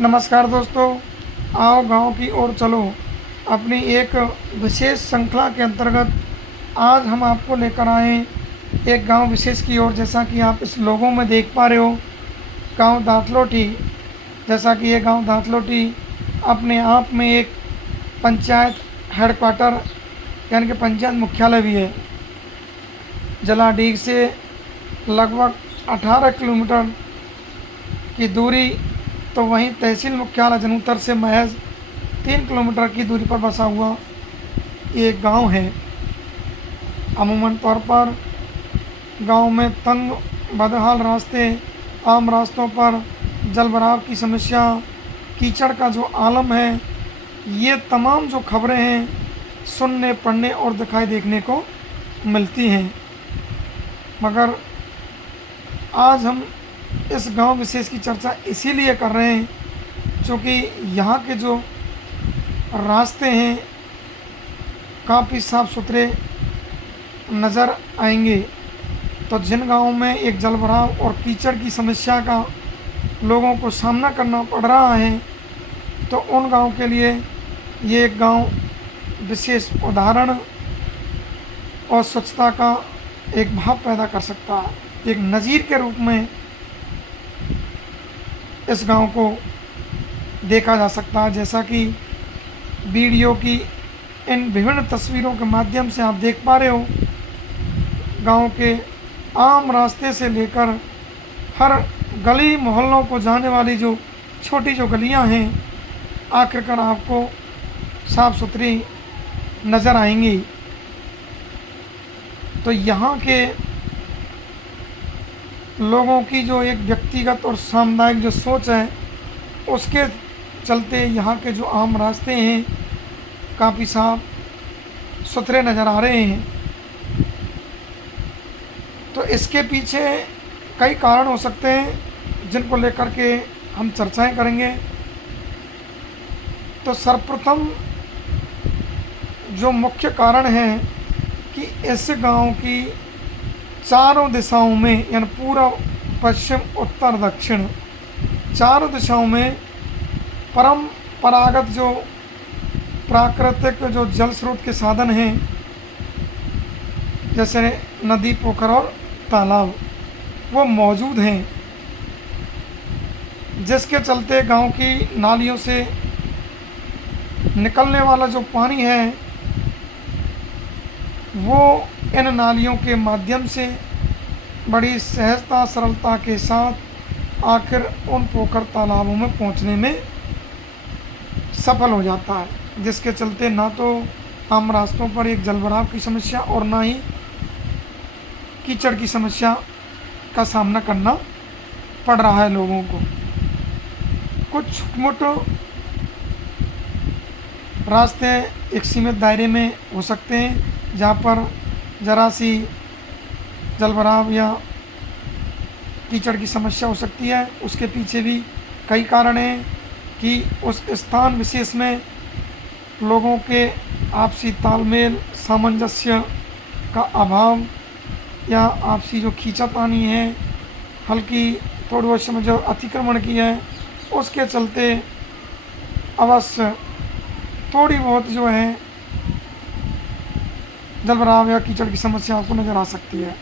नमस्कार दोस्तों, आओ गांव की ओर चलो। अपनी एक विशेष श्रृंखला के अंतर्गत आज हम आपको लेकर आए एक गांव विशेष की ओर। जैसा कि आप इस लोगों में देख पा रहे हो, गांव दांतलोटी। जैसा कि ये गांव दांतलोटी अपने आप में एक पंचायत हेडक्वार्टर यानी कि पंचायत मुख्यालय भी है। जलाडीह से लगभग 18 किलोमीटर की दूरी, तो वहीं तहसील मुख्यालय जनूतर से महज 3 किलोमीटर की दूरी पर बसा हुआ ये एक गांव है। अमूमन तौर पर गांव में तंग बदहाल रास्ते, आम रास्तों पर जल भराव की समस्या, कीचड़ का जो आलम है, ये तमाम जो खबरें हैं सुनने, पढ़ने और दिखाई देखने को मिलती हैं। मगर आज हम इस गांव विशेष की चर्चा इसीलिए कर रहे हैं क्योंकि यहाँ के जो रास्ते हैं काफ़ी साफ़ सुथरे नज़र आएंगे। तो जिन गाँवों में एक जलभराव और कीचड़ की समस्या का लोगों को सामना करना पड़ रहा है, तो उन गाँव के लिए ये एक गाँव विशेष उदाहरण और स्वच्छता का एक भाव पैदा कर सकता है। एक नज़ीर के रूप में इस गांव को देखा जा सकता है। जैसा कि वीडियो की इन विभिन्न तस्वीरों के माध्यम से आप देख पा रहे हो, गांव के आम रास्ते से लेकर हर गली मोहल्लों को जाने वाली जो छोटी जो गलियां हैं, आखिरकार आपको साफ़ सुथरी नज़र आएंगी। तो यहाँ के लोगों की जो एक व्यक्तिगत और सामुदायिक जो सोच है, उसके चलते यहाँ के जो आम रास्ते हैं काफ़ी साफ सुथरे नज़र आ रहे हैं। तो इसके पीछे कई कारण हो सकते हैं जिनको लेकर के हम चर्चाएं करेंगे। तो सर्वप्रथम जो मुख्य कारण है कि इस गांव की चारों दिशाओं में, यानी पूर्व, पश्चिम, उत्तर, दक्षिण, चारों दिशाओं में परंपरागत जो प्राकृतिक जो जल स्रोत के साधन हैं, जैसे नदी, पोखर और तालाब, वो मौजूद हैं, जिसके चलते गांव की नालियों से निकलने वाला जो पानी है वो इन नालियों के माध्यम से बड़ी सहजता, सरलता के साथ आखिर उन पोखर, तालाबों में पहुंचने में सफल हो जाता है। जिसके चलते ना तो आम रास्तों पर एक जलभराव की समस्या और ना ही कीचड़ की समस्या का सामना करना पड़ रहा है लोगों को। कुछ छोटे-मोटे रास्ते एक सीमित दायरे में हो सकते हैं, जहाँ पर ज़रा सी जलभराव या कीचड़ की समस्या हो सकती है। उसके पीछे भी कई कारण हैं कि उस स्थान विशेष में लोगों के आपसी तालमेल, सामंजस्य का अभाव, या आपसी जो खींचातानी है, हल्की थोड़ी बहुत समय जो अतिक्रमण की है, उसके चलते अवश्य थोड़ी बहुत जो है जलभराव या कीचड़ की समस्या आपको नज़र आ सकती है।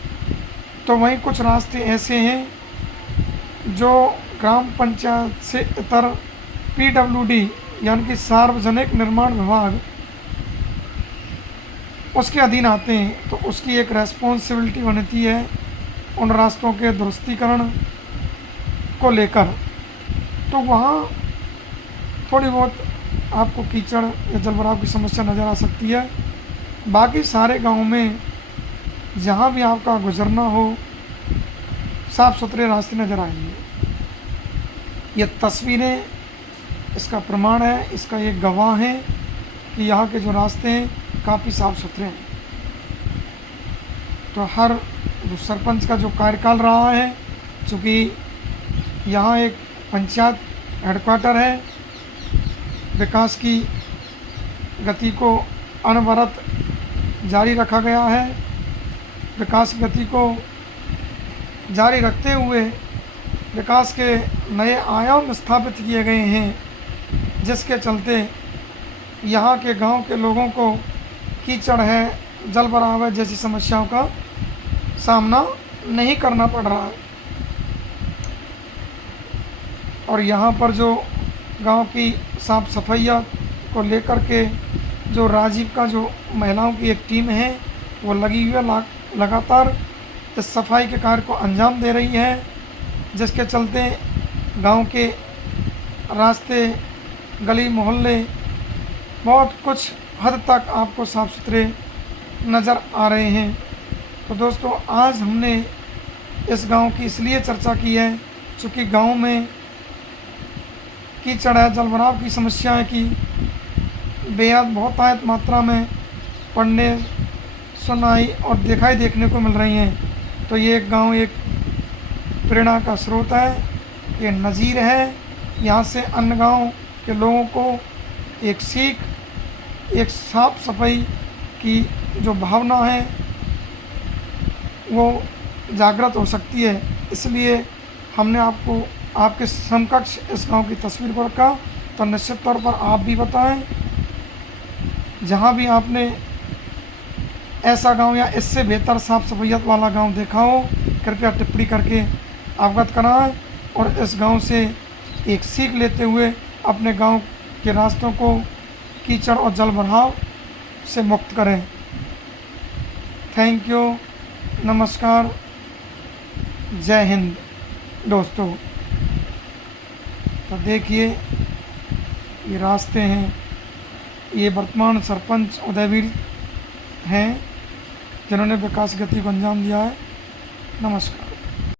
तो वहीं कुछ रास्ते ऐसे हैं जो ग्राम पंचायत से इतर PWD यानी कि सार्वजनिक निर्माण विभाग, उसके अधीन आते हैं। तो उसकी एक रेस्पॉन्सिबिलिटी बनती है उन रास्तों के दुरुस्तीकरण को लेकर। तो वहाँ थोड़ी बहुत आपको कीचड़ या जलभराव की समस्या नज़र आ सकती है। बाकी सारे गांव में जहाँ भी आपका गुजरना हो, साफ़ सुथरे रास्ते नज़र आएंगे। ये तस्वीरें इसका प्रमाण है, इसका एक गवाह है कि यहाँ के जो रास्ते हैं काफ़ी साफ़ सुथरे हैं। तो हर जो सरपंच का जो कार्यकाल रहा है, चूँकि यहाँ एक पंचायत हेडक्वार्टर है, विकास की गति को अनवरत जारी रखा गया है। विकास की गति को जारी रखते हुए विकास के नए आयाम स्थापित किए गए हैं, जिसके चलते यहाँ के गांव के लोगों को कीचड़ है, जल भराव है जैसी समस्याओं का सामना नहीं करना पड़ रहा है। और यहाँ पर जो गांव की साफ सफाइया को लेकर के जो राजीव का जो महिलाओं की एक टीम है वो लगी हुई है, लगातार इस सफाई के कार्य को अंजाम दे रही है, जिसके चलते गांव के रास्ते, गली मोहल्ले बहुत कुछ हद तक आपको साफ़ सुथरे नज़र आ रहे हैं। तो दोस्तों, आज हमने इस गांव की इसलिए चर्चा की है क्योंकि गांव में कीचड़ है, जलभराव की समस्याएं की बेहद बहुतायत मात्रा में पढ़ने, सुनाई और दिखाई देखने को मिल रही हैं। तो ये गांव एक प्रेरणा का स्रोत है, ये नज़ीर है। यहाँ से अन्य गांव के लोगों को एक सीख, एक साफ सफाई की जो भावना है वो जागृत हो सकती है। इसलिए हमने आपको आपके समकक्ष इस गांव की तस्वीर को रखा। तो निश्चित तौर पर आप भी बताएं, जहां भी आपने ऐसा गांव या इससे बेहतर साफ सफाइयत वाला गांव देखा हो, कृपया टिप्पणी करके अवगत कराएं और इस गांव से एक सीख लेते हुए अपने गांव के रास्तों को कीचड़ और जल भराव से मुक्त करें। थैंक यू, नमस्कार, जय हिंद दोस्तों। तो देखिए, ये रास्ते हैं, ये वर्तमान सरपंच उदयवीर हैं जिन्होंने विकास गति को अंजाम दिया है। नमस्कार।